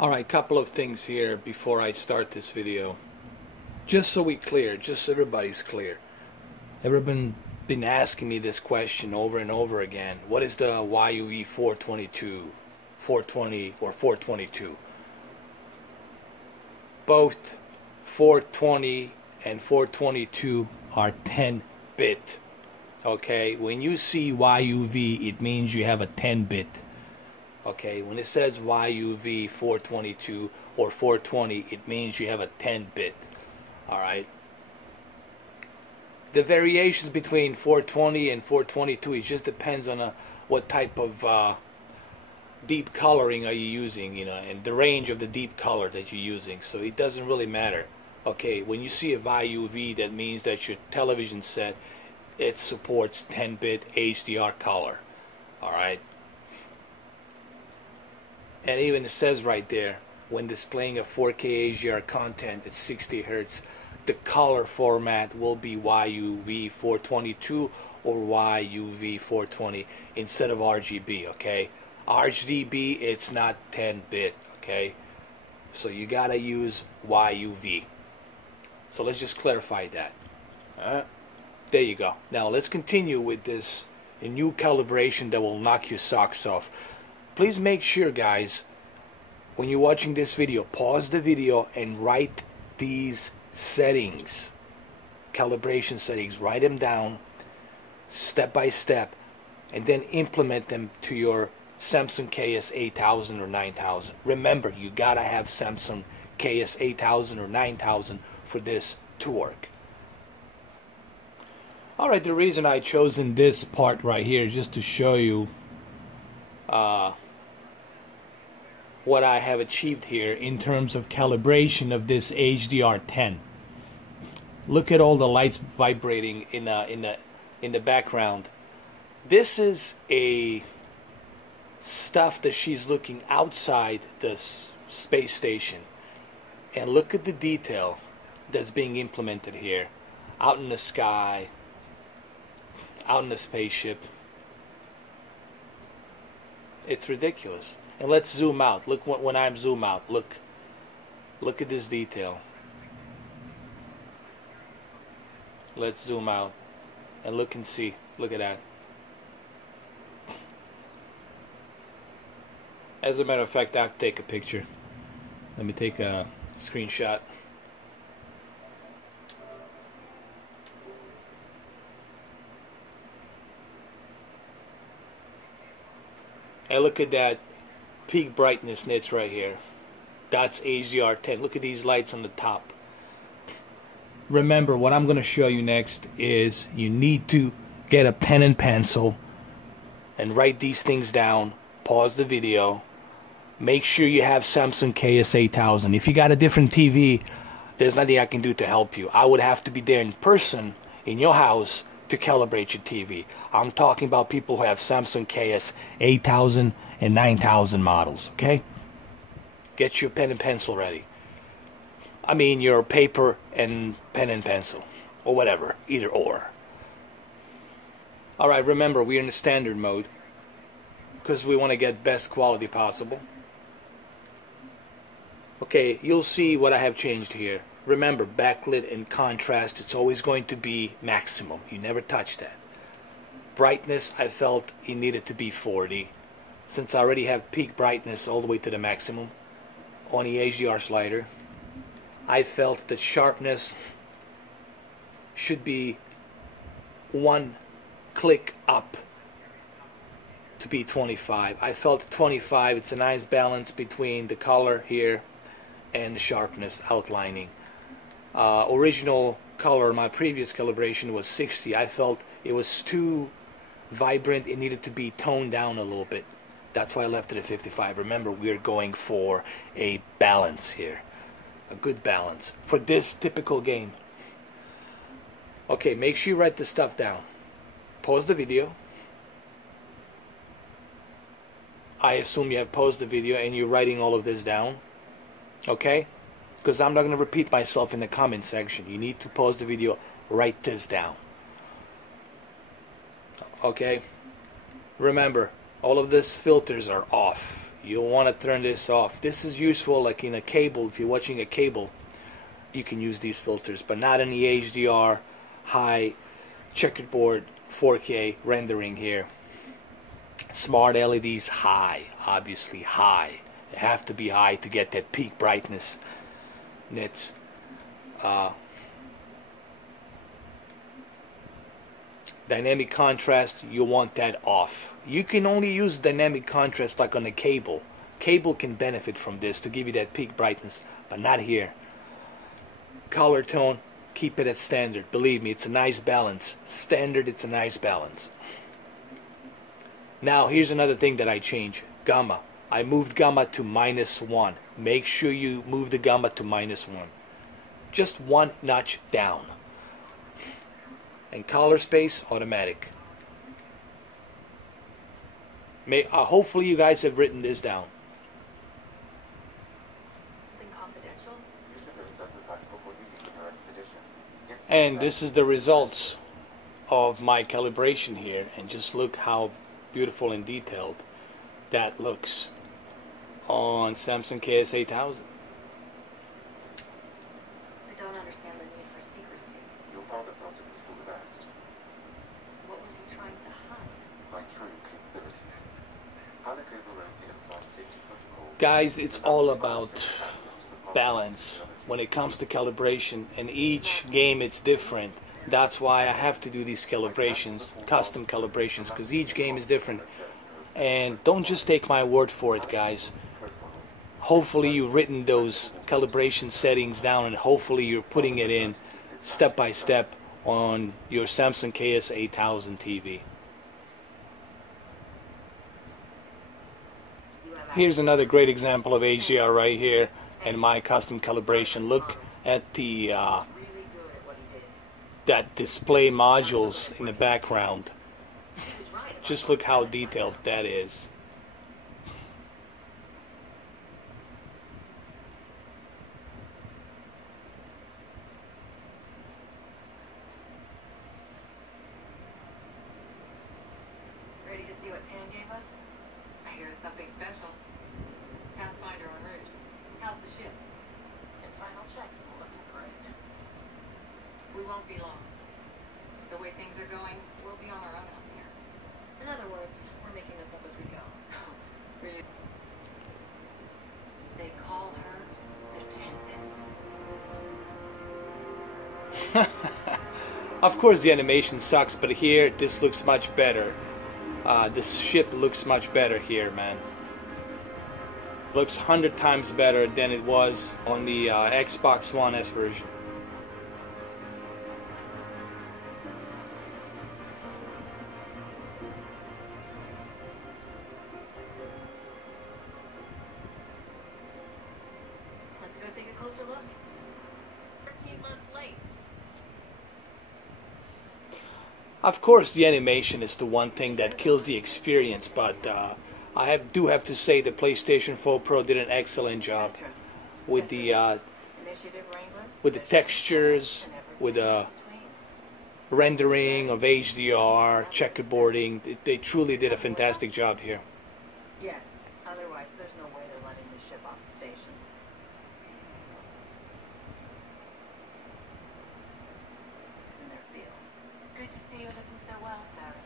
Alright, couple of things here before I start this video. Just so everybody's clear. Everyone been asking me this question over and over again. What is the YUV 422, 420, or 422? Both 420 and 422 are 10-bit. Okay, when you see YUV, it means you have a 10-bit. Okay, when it says YUV 422 or 420, it means you have a 10-bit. Alright. The variations between 420 and 422, it just depends on what type of deep coloring are you using, and the range of the deep color that you're using. So it doesn't really matter. Okay, when you see a YUV, that means that your television set, it supports 10-bit HDR color. Alright. And even it says right there, when displaying a 4K HDR content at 60 Hz, the color format will be YUV 422 or YUV 420 instead of RGB, okay? RGB, it's not 10-bit, okay? So you gotta use YUV. So let's just clarify that. There you go. Now let's continue with this new calibration that will knock your socks off. Please make sure, guys, when you're watching this video, pause the video and write these settings, calibration settings, write them down step by step, and then implement them to your Samsung Ks-8000 or 9000. Remember, you gotta have Samsung Ks-8000 or 9000 for this to work. Alright, the reason I chosen this part right here is just to show you what I have achieved here in terms of calibration of this HDR10. Look at all the lights vibrating in the background. This is a stuff that she's looking outside the space station, and look at the detail that's being implemented here, out in the sky, out in the spaceship. It's ridiculous. And let's zoom out. Look when I zoom out. Look at this detail. Let's zoom out and look and see. Look at that. As a matter of fact, I'll take a picture. Let me take a screenshot. And look at that peak brightness nits right here. That's HDR10. Look at these lights on the top. Remember, what I'm going to show you next is you need to get a pen and pencil and write these things down. Pause the video. Make sure you have Samsung Ks-8000. If you got a different TV, there's nothing I can do to help you. I would have to be there in person in your house to calibrate your TV. I'm talking about people who have Samsung Ks-8000 and 9000 models, okay? Get your pen and pencil ready. I mean your paper and pen and pencil, or whatever, either or. Alright, remember, we're in the standard mode because we want to get best quality possible. Okay, you'll see what I have changed here. Remember, backlit and contrast, it's always going to be maximum. You never touch that. Brightness, I felt it needed to be 40. Since I already have peak brightness all the way to the maximum on the HDR slider, I felt that sharpness should be one click up to be 25. I felt 25, it's a nice balance between the color here and the sharpness outlining. Original color, my previous calibration was 60. I felt it was too vibrant, it needed to be toned down a little bit. That's why I left it at 55. Remember, we're going for a balance here. A good balance for this typical game. Okay, make sure you write this stuff down. Pause the video. I assume you have paused the video and you're writing all of this down. Okay? Because I'm not going to repeat myself in the comment section. You need to pause the video, write this down. Okay? Remember, all of these filters are off. You'll want to turn this off. This is useful like in a cable. If you're watching a cable, you can use these filters, but not in the HDR high checkerboard 4K rendering here. Smart LEDs high, obviously high. They have to be high to get that peak brightness. And it's dynamic contrast, you want that off. You can only use dynamic contrast like on a cable. Cable can benefit from this to give you that peak brightness, but not here. Color tone, keep it at standard. Believe me, it's a nice balance. Standard, it's a nice balance. Now, here's another thing that I change. Gamma. I moved gamma to -1. Make sure you move the gamma to -1. Just one notch down. And color space, automatic. Hopefully you guys have written this down. Confidential? You should know certain facts before you begin your expedition. And this is the results of my calibration here, and just look how beautiful and detailed that looks on Samsung Ks-8000. I don't understand the need for secrecy. Your father thought it was for the best. What was he trying to hide? My true capabilities. Alec overrode the advanced safety protocols. Guys, it's all about balance when it comes to calibration, and each game it's different. That's why I have to do these calibrations, custom calibrations, because each game is different. And don't just take my word for it, guys. Hopefully you've written those calibration settings down, and hopefully you're putting it in step by step on your Samsung Ks-8000 TV. Here's another great example of HDR right here and my custom calibration. Look at the that display modules in the background. Just look how detailed that is. Ready to see what Tan gave us? I hear it's something special. Pathfinder en route. How's the ship? In final checks, looking great. We won't be long. The way things are going, we'll be on our own out there. In other words, we're making this up as we go. They call her the Tempest. Of course the animation sucks, but here this looks much better. This ship looks much better here, man. Looks 100 times better than it was on the Xbox One S version. Let's go take a closer look. 13 months late. Of course, the animation is the one thing that kills the experience, but I do have to say the PlayStation 4 Pro did an excellent job with the textures, with the rendering of HDR, checkerboarding. They truly did a fantastic job here. Yes, otherwise there's no way they're letting the ship off the station. It's in their field. Good to see you looking so well, Sarah.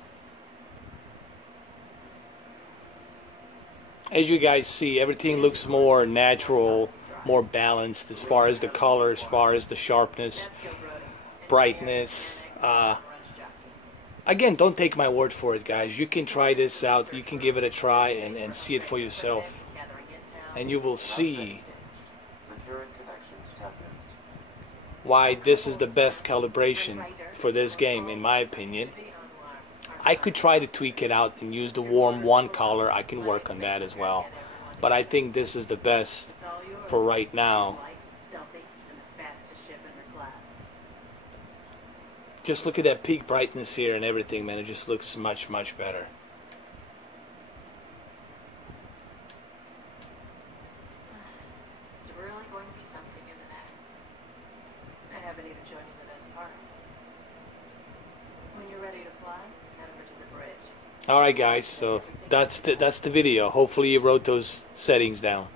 As you guys see, everything looks more natural, more balanced as far as the color, as far as the sharpness, brightness. Again, don't take my word for it, guys. You can try this out. You can give it a try and see it for yourself. And you will see Securing connection to Tempest. why this is the best calibration for this game, in my opinion. I could try to tweak it out and use the warm 1 color. I can work on that as well. But I think this is the best for right now. Stealthy and the fastest ship in her class. Just look at that peak brightness here and everything, man. It just looks much, much better. It's really going to be something, isn't it? I haven't even shown you the best part. When you're ready to fly, head over to the bridge. Alright guys, so that's the video. Hopefully you wrote those settings down.